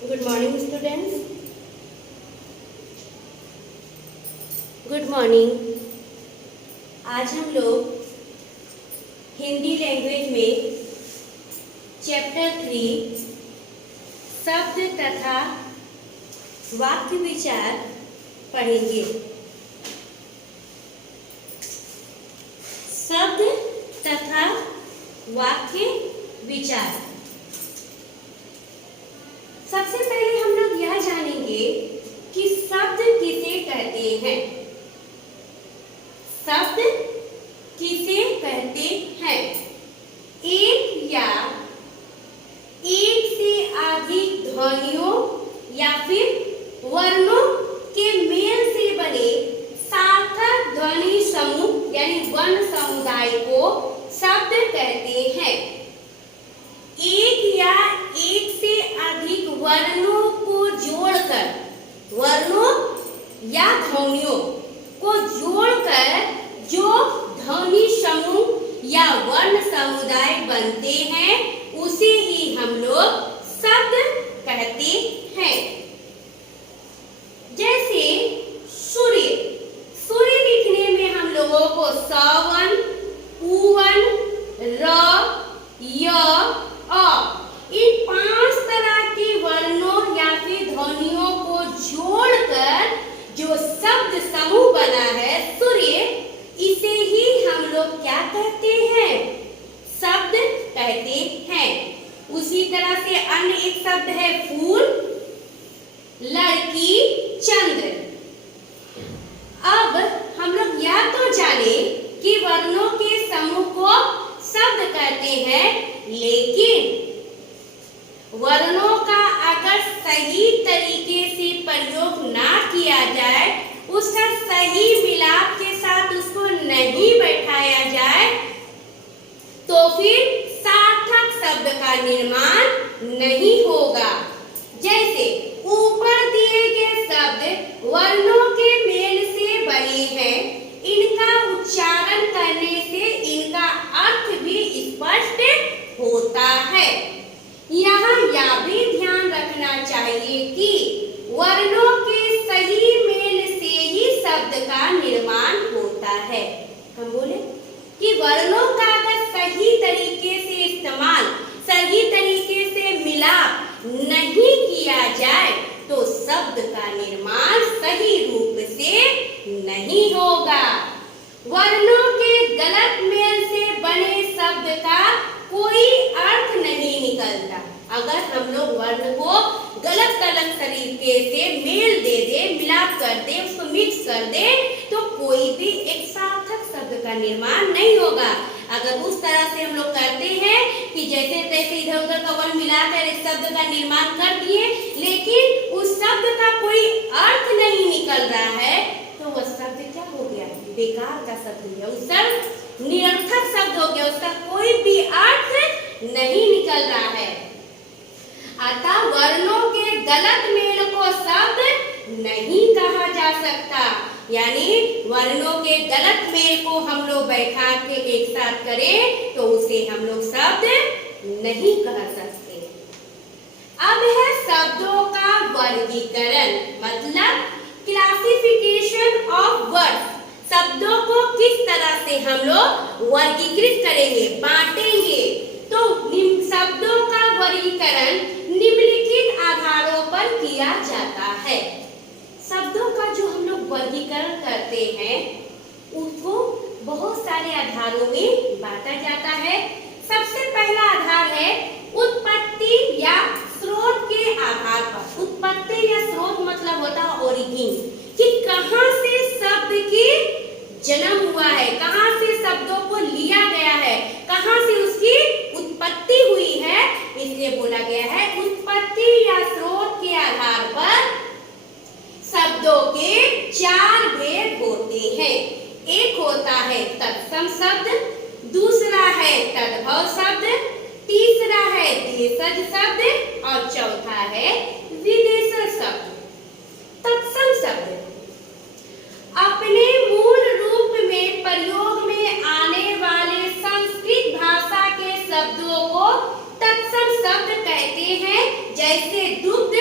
Good morning students. Good morning. आज हम लोग हिंदी लैंग्वेज में चैप्टर 3 शब्द तथा वाक्य विचार पढ़ेंगे। शब्द तथा वाक्य विचार। सबसे पहले हम लोग यह जानेंगे कि शब्द किसे कहते हैं। शब्द किसे कहते हैं? एक या एक से अधिक ध्वनियों या फिर वर्णों के मेल से बने सार्थक ध्वनि समूह यानी वर्ण समुदाय को शब्द कहते हैं। एक या एक से अधिक वर्णों को जोड़कर, वर्णों या ध्वनियों को जोड़कर जो ध्वनि समूह या वर्ण समुदाय बनते हैं उसे ही हम लोग शब्द कहते हैं। जैसे सूर्य, सूर्य लिखने में हम लोगों को सवन, उवन, र, य, अ इन 5 तरह के वर्णों या फिर ध्वनियों को जोड़कर जो शब्द समूह बना है सूर्य, इसे ही हम लोग क्या कहते हैं? शब्द कहते हैं। उसी तरह से अन्य एक शब्द है फूल, लड़की, चंद्र। अब हम लोग यह तो जाने कि वर्णों के समूह को शब्द कहते हैं, लेकिन वर्णों का अगर सही तरीके से प्रयोग ना किया जाए, उसका सही मिलाप के साथ उसको नहीं बैठाया जाए, तो फिर सार्थक शब्द का निर्माण नहीं होगा। जैसे ऊपर दिए गए शब्द वर्णों के मेल से बने हैं, इनका उच्चारण करने से इनका अर्थ भी स्पष्ट होता है। यहाँ यह भी ध्यान रखना चाहिए कि वर्णों के सही मेल से ही शब्द का निर्माण होता है। हम बोले कि वर्णों का अगर सही तरीके से इस्तेमाल, सही तरीके से मिलाप नहीं किया जाए तो शब्द का निर्माण सही रूप से नहीं होगा। वर्णों के गलत मेल से बने शब्द का कोई अर्थ नहीं निकलता। अगर हम लोग वर्ण को गलत तरीके से मेल दे दे, मिलाप कर दे, उसको मिक्स कर दे, तो कोई भी एक सार्थक शब्द का निर्माण नहीं होगा। अगर उस तरह से हम लोग करते हैं कि जैसे तैसे इधर उधर का वर्ण मिलाकर एक शब्द का निर्माण कर दिए, लेकिन उस शब्द का कोई अर्थ नहीं निकल रहा है, तो वह शब्द क्या हो गया? बेकार का शब्द है, उस शब्द निरर्थक शब्द हो गया, उसका कोई भी अर्थ नहीं निकल रहा है। अतः वर्णों के गलत मेल को शब्द नहीं कहा जा सकता। यानी वर्णों के गलत मेल को हम लोग बैठा के एक साथ करें तो उसे हम लोग शब्द नहीं कह सकते। अब है शब्दों का वर्गीकरण, मतलब क्लासिफिकेशन ऑफ वर्ड्स। शब्दों को किस तरह से हम लोग वर्गीकृत करेंगे, बांटेंगे। तो शब्दों का वर्गीकरण निम्नलिखित आधारों पर किया जाता है। शब्दों का जो हम लोग वर्गीकरण करते हैं उसको बहुत सारे आधारों में बांटा जाता है। सबसे पहला आधार है उत्पत्ति या स्रोत के आधार पर। उत्पत्ति या स्रोत मतलब होता है ओरिजिन, कि कहाँ से शब्द की जन्म हुआ है, कहाँ से शब्दों को लिया गया है, कहाँ से उसकी उत्पत्ति हुई है, इसलिए बोला गया है उत्पत्ति या स्रोत के आधार पर शब्दों के 4 भेद होते हैं। एक होता है तत्सम शब्द, दूसरा है तद्भव शब्द, तीसरा है देशज शब्द और चौथा है विदेशज शब्द। तत्सम शब्द अपने मूल रूप में प्रयोग में आने वाले संस्कृत भाषा के शब्दों को तत्सम शब्द कहते हैं। जैसे दुग्ध,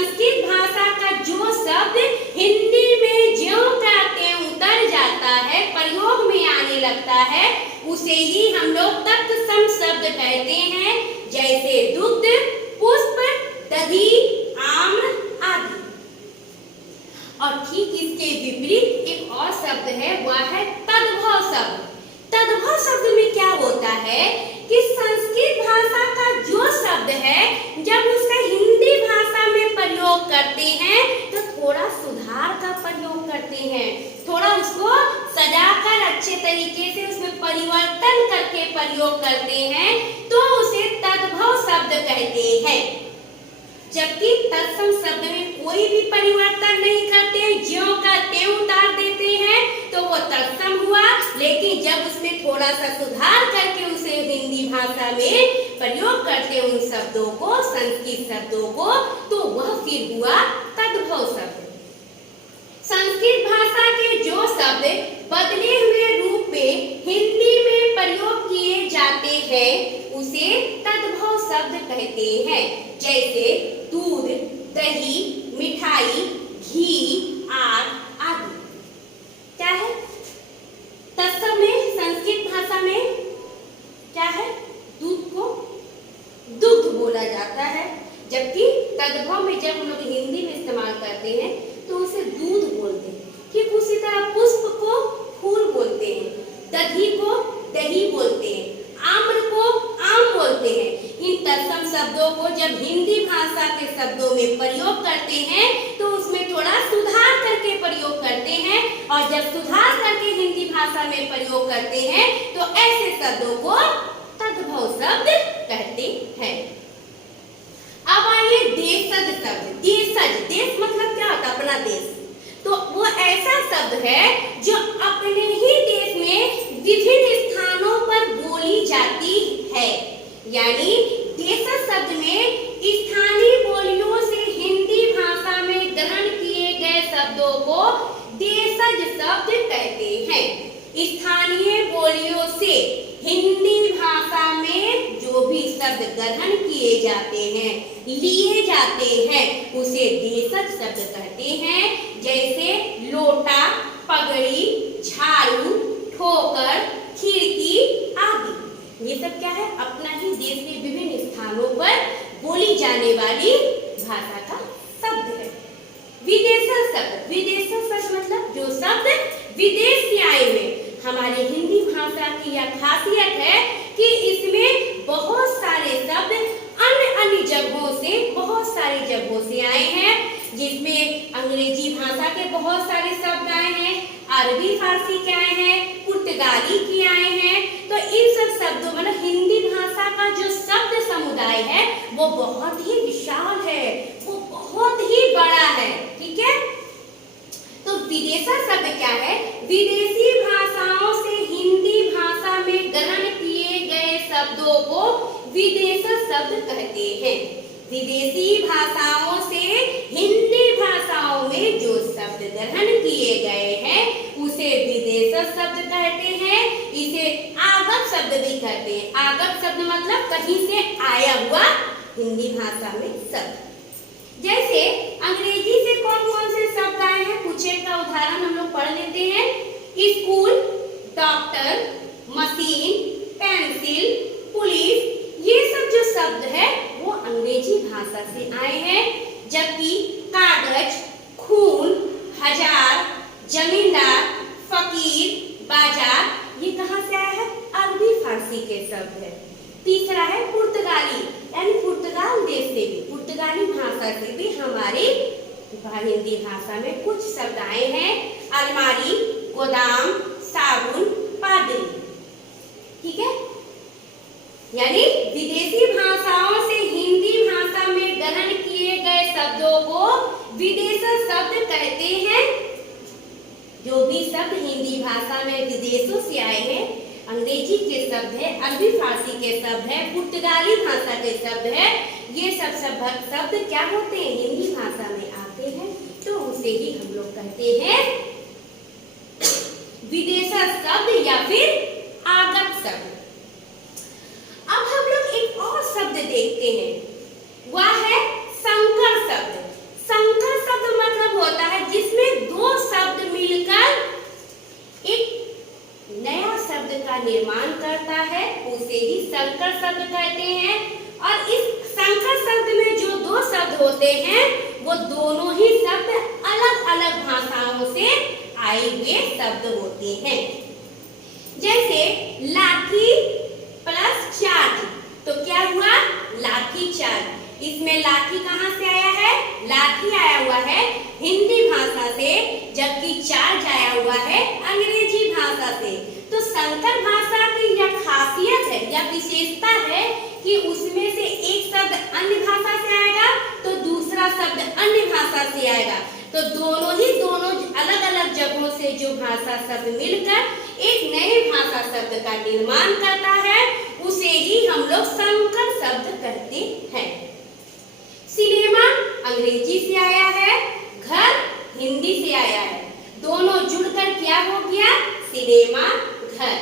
संस्कृत भाषा का जो शब्द हिंदी में ज्यों का त्यों उतर जाता है, प्रयोग में आने लगता है, उसे ही हम लोग तत्सम शब्द कहते हैं, जैसे दुग्ध, पुष्प, दधि, आम्र आदि। और ठीक इसके विपरीत एक और शब्द है, वह है तद्भव शब्द। तद्भव शब्द में क्या होता है कि संस्कृत भाषा का जो शब्द है, जब उसका हिंदी भाषा में प्रयोग करते हैं तो थोड़ा सुधार का प्रयोग करते हैं, थोड़ा उसको सजाकर अच्छे तरीके से उसमें परिवर्तन करके प्रयोग करते हैं, तो उसे तद्भव शब्द कहते हैं। जबकि तत्सम शब्द में कोई भी परिवर्तन नहीं करते, ज्यों का त्यों उतार देते हैं, तो वो तत्सम हुआ। लेकिन जब उसमें थोड़ा सा सुधार करके उसे हिंदी भाषा में प्रयोग करते हैं, उन शब्दों को, संस्कृत शब्दों को, तो वह फिर हुआ तद्भव शब्द। संस्कृत भाषा के जो शब्द बदले हुए रूप में हिंदी में प्रयोग किए जाते हैं, उसे तद्भव शब्द कहते हैं। जैसे दूध, दही, मिठाई, घी, आग आदि। क्या है? तत्सम में संस्कृत भाषा में क्या है? दूध को दुग्ध बोला जाता है, जबकि तद्भव में जब हम लोग हिंदी में इस्तेमाल करते हैं तो उसे दूध बोलते हैं। ठीक उसी तरह पुष्प को फूल बोलते हैं, दही को दही बोलते हैं, आम्र को आम बोलते हैं। इन तत्सम शब्दों को जब हिंदी भाषा के शब्दों में प्रयोग करते हैं तो उसमें थोड़ा सुधार करके प्रयोग करते हैं, और जब सुधार करके हिंदी भाषा में प्रयोग करते हैं तो ऐसे शब्दों को तद्भव शब्द कहते हैं। अब आइए देशज शब्द। देशज, देश मतलब क्या होता है? अपना देश। तो वो ऐसा शब्द है जो अपने ही देश में विभिन्न स्थानों पर बोली जाती है। यानी देशज शब्द में स्थानीय बोलियों से हिंदी भाषा में ग्रहण किए गए शब्दों को देशज शब्द कहते हैं। स्थानीय बोलियों से हिंदी भाषा में जो भी शब्द ग्रहण किए जाते हैं, लिए जाते हैं, उसे देशज शब्द कहते हैं। जैसे लोटा, पगड़ी, झाड़ू, ठोकर, खिड़की आदि। ये सब क्या है? अपना ही देश के विभिन्न स्थानों पर बोली जाने वाली भाषा का शब्द है। विदेशज शब्द। विदेशज शब्द मतलब जो शब्द विदेश से आए हुए। हमारी हिंदी भाषा की यह खासियत है कि इसमें बहुत सारे शब्द अन्य अन्य जगहों से, बहुत सारी जगहों से आए हैं, जिसमें अंग्रेजी भाषा के बहुत सारे शब्द आए हैं, अरबी फारसी के आए हैं, पुर्तगाली के आए हैं। तो इन सब शब्दों मतलब हिंदी भाषा का जो शब्द समुदाय है वो बहुत ही विशाल है, वो बहुत ही बड़ा है। ठीक है, तो विदेशज शब्द क्या है? विदेशी भाषाओं से हिंदी भाषा में ग्रहण किए गए शब्दों को विदेशज शब्द कहते हैं। विदेशी भाषाओं से हिंदी भाषाओं में जो शब्द ग्रहण किए गए हैं उसे विदेशज शब्द कहते हैं। इसे आगत शब्द भी कहते हैं। आगत शब्द मतलब कहीं से आया हुआ हिंदी भाषा में शब्द। जैसे अंग्रेजी से कौन कौन से शब्द आए हैं, कुछ एक का उदाहरण हम लोग पढ़ लेते हैं। School, doctor, machine, pencil, police, ये सब जो शब्द है वो अंग्रेजी भाषा से आए हैं। जबकि कागज, खून, हजार, जमींदार, फकीर, बाजार, ये कहाँ से आया है? अरबी फारसी के शब्द है। तीसरा है पुर्तगाली, यानी पुर्तगाल देश से भी, पुर्तगाली भाषा से भी हमारी हिंदी भाषा में कुछ शब्द आए हैं। अलमारी, गोदाम, साबुन, पादरी। ठीक है, यानी विदेशी भाषाओं से हिंदी भाषा में ग्रहण किए गए शब्दों को विदेशज शब्द कहते हैं। जो भी शब्द हिंदी भाषा में विदेशों से आए हैं, अंग्रेजी के शब्द है, अरबी फारसी के शब्द है, पुर्तगाली भाषा के शब्द है, ये सब शब्द क्या होते हैं? हिंदी भाषा में आते हैं, तो उसे ही हम लोग कहते हैं विदेशज शब्द या फिर आगत शब्द। अब हम लोग एक और शब्द देखते हैं, वह है संकर शब्द। ही संकर शब्द कहते हैं। और इस संकर शब्द में जो दो शब्द होते हैं वो दोनों ही शब्द अलग अलग भाषाओं से आए हुए शब्द होते हैं। जैसे लाठी प्लस चार्ज, तो क्या हुआ? लाठी चार्ज। इसमें लाठी कहाँ से आया है? लाठी आया हुआ है हिंदी भाषा से, जबकि चार्ज आया हुआ है अंग्रेजी भाषा से। तो संकर भाषा की यह खासियत है या विशेषता है कि उसमें से एक शब्द अन्य भाषा से आएगा तो दूसरा शब्द अन्य भाषा से आएगा। तो दोनों अलग अलग जगहों से जो भाषा शब्द मिलकर एक नए भाषा शब्द का निर्माण करता है, उसे ही हम लोग संकर शब्द कहते हैं। सिनेमा अंग्रेजी से आया है, घर हिंदी से आया है, दोनों जुड़कर क्या हो गया? सिनेमा घर।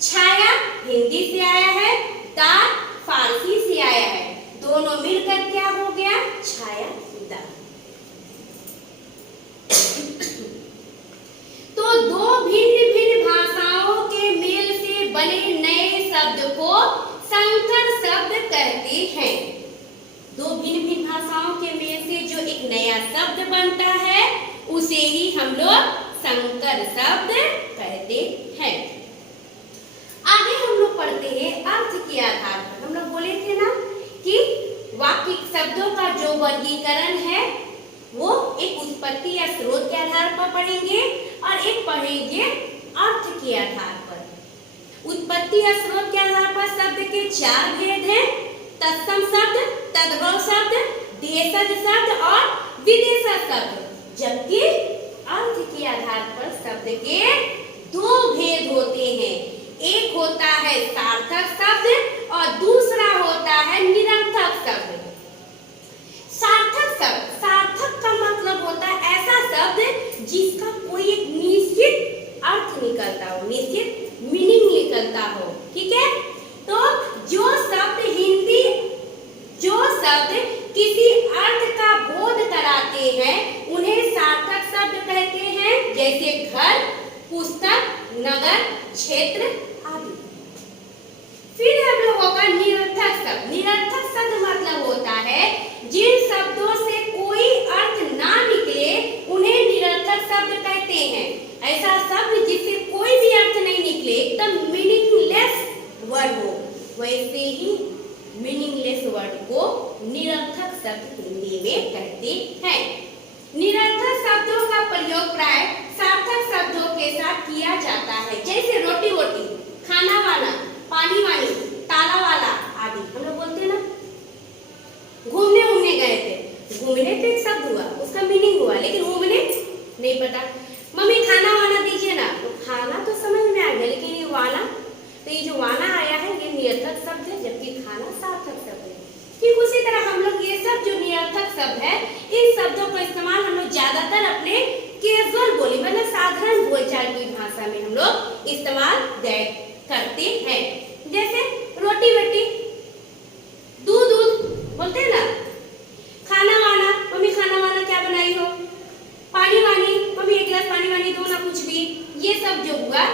छाया हिंदी से आया है, दार फारसी से आया है, दोनों मिलकर क्या हो गया? छाया दार। तो दो भिन्न भिन्न भाषाओं के मेल से बने नए शब्द को संकर शब्द कहते हैं। दो भिन्न भिन्न भाषाओं के मेल से जो एक नया शब्द बनता है उसे ही हम लोग संकर शब्द कहते हैं। आगे हम लोग पढ़ते हैं अर्थ के आधार पर। हम लोग बोले थे ना कि वाक्य शब्दों का जो वर्गीकरण है वो एक उत्पत्ति या स्रोत के आधार पर पढ़ेंगे और एक पढ़ेंगे अर्थ के आधार पर। उत्पत्ति या स्रोत के आधार पर शब्द के चार भेद हैं: तत्सम शब्द, तद्भव शब्द, देशज शब्द और विदेशज शब्द। जबकि अर्थ के आधार पर शब्द के दो भेद होते हैं। एक होता है सार्थक शब्द और दूसरा होता है निरर्थक शब्द। सार्थक शब्द, सार्थक का मतलब होता है ऐसा शब्द जिसका कोई एक निश्चित अर्थ निकलता हो, निश्चित मीनिंग निकलता हो। ठीक है, तो जो शब्द किसी अर्थ का बोध कराते हैं उन्हें सार्थक शब्द कहते हैं, जैसे घर, पुस्तक, नगर, क्षेत्र आदि। फिर हम लोग होगा निरर्थक शब्द। निरर्थक शब्द मतलब होता है जिन शब्दों से कोई अर्थ ना निकले उन्हें निरर्थक शब्द कहते हैं। ऐसा शब्द जिससे कोई भी अर्थ नहीं निकले, एकदम मीनिंगलेस वर्ड हो, वैसे ही मीनिंगलेस वर्ड को निरर्थक शब्द हिंदी में कहते हैं। निरर्थक शब्दों का प्रयोग प्राय सार्थक शब्दों के साथ किया जाता है, जैसे रोटी वोटी, खाना वाला, पानी वाली, ताला वाला आदि। हम लोग बोलते हैं ना, घूमने उमने गए थे, घूमने पे एक शब्द हुआ, उसका मीनिंग हुआ, लेकिन घूमने नहीं पता। मम्मी खाना वाना दीजिए ना, तो खाना तो समझ में आ गया, लेकिन ये वाना, तो ये जो वाना आया है ये निरर्थक शब्द है, जबकि खाना सार्थक शब्द है। ठीक उसी तरह हम लोग ये सब जो निरर्थक शब्द है, इन शब्दों का इस्तेमाल हम लोग ज्यादातर अपने कैजुअल बोली मतलब साधारण बोलचाल की भाषा में हम लोग इस्तेमाल करते हैं। जैसे रोटी वटी, दूध दूध बोलते हैं ना, खाना वाना, मम्मी खाना वाना क्या बनाई हो, पानी वानी, मम्मी एक गिलास पानी वानी दो ना, कुछ भी। ये सब जो हुआ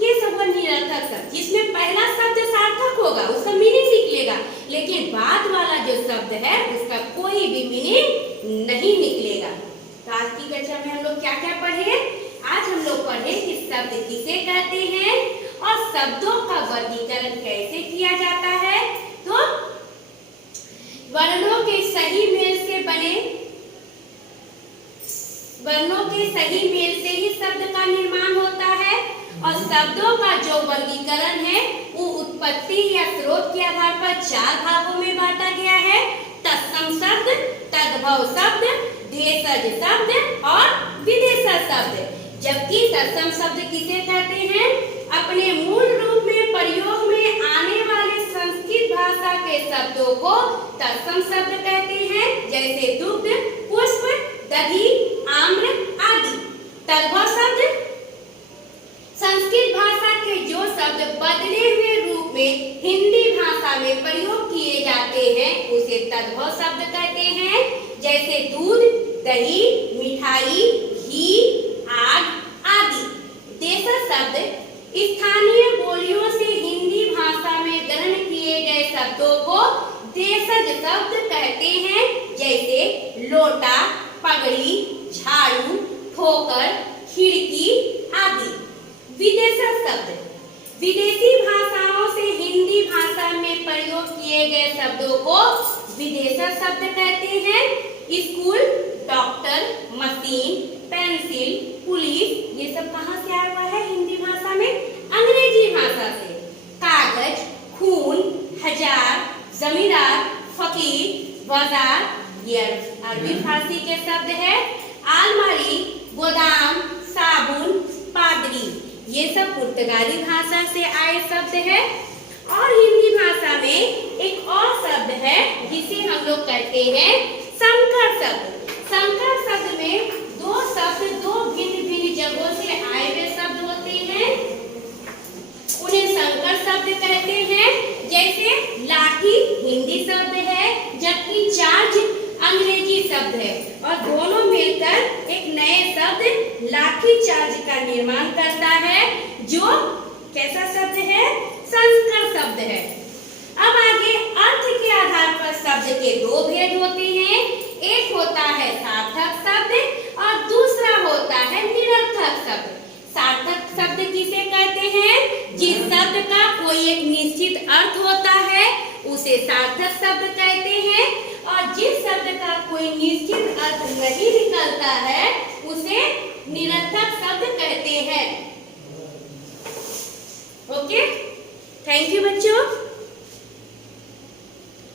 ये सब हुआ निरर्थक शब्द, जिसमें पहला शब्द सार्थक होगा, उसका मीनिंग निकलेगा, लेकिन बाद वाला जो शब्द है उसका कोई भी मीनिंग नहीं निकलेगा। तो आज की कक्षा में हम लोग क्या क्या पढ़े? आज हम लोग पढ़े कि शब्द किसे कहते हैं और शब्दों का वर्गीकरण कैसे किया जाता है। तो वर्णों के सही मेल से बने, वर्णों के सही मेल से ही शब्द का निर्माण होता है और शब्दों का जो वर्गीकरण है वो उत्पत्ति या स्रोत के आधार पर चार भागों में बांटा गया है: तत्सम शब्द, तद्भव शब्द, देशज शब्द और विदेशज शब्द। जबकि तत्सम शब्द किसे कहते हैं? अपने मूल रूप में प्रयोग में आने वाले संस्कृत भाषा के शब्दों को तत्सम शब्द कहते हैं, जैसे दुग्ध, पुष्प, दही, आम्र आदि। तद्भव शब्द संस्कृत भाषा के जो शब्द बदले हुए रूप में हिंदी भाषा में प्रयोग किए जाते हैं उसे तद्भव शब्द कहते हैं, जैसे दूध, दही, मिठाई, घी, आग आदि। देशज शब्द स्थानीय बोलियों से हिंदी भाषा में शब्दों को देशज शब्द कहते हैं, जैसे लोटा, पगड़ी, झाड़ू, ठोकर, खिड़की आदि। विदेशज शब्द विदेशी भाषाओं से हिंदी भाषा में प्रयोग किए गए शब्दों को विदेशज शब्द कहते हैं। School, doctor, machine, pencil, police, ये सब कहाँ से आया हुआ है हिंदी भाषा में? अंग्रेजी भाषा से। कागज, खून, हजार, जमींदार, फकीर, बाजार, ये अरबी फारसी के शब्द है। अलमारी, गोदाम, साबुन, पादरी, ये सब पुर्तगाली भाषा से आए शब्द है। और हिंदी भाषा में एक और शब्द है जिसे हम लोग कहते हैं संकर शब्द। संकर शब्द में दो शब्द दो भिन्न भिन्न जगहों से आए हुए शब्द होते हैं, उन्हें संकर शब्द कहते हैं। जैसे लाठी हिंदी शब्द है, जबकि चार्ज अंग्रेजी शब्द है, और दोनों मिलकर एक नए शब्द लाठी चार्ज का निर्माण करता है, जो कैसा शब्द है? संकर शब्द है। अब आगे अर्थ के आधार पर शब्द के दो भेद होते हैं। एक होता है सार्थक शब्द और दूसरा होता है निरर्थक शब्द। सार्थक शब्द किसे कहते हैं? जिस शब्द का कोई एक निश्चित अर्थ होता है उसे सार्थक शब्द कहते हैं, और जिस शब्द का कोई निश्चित अर्थ नहीं निकलता है उसे निरर्थक शब्द कहते हैं। ओके, थैंक यू बच्चों।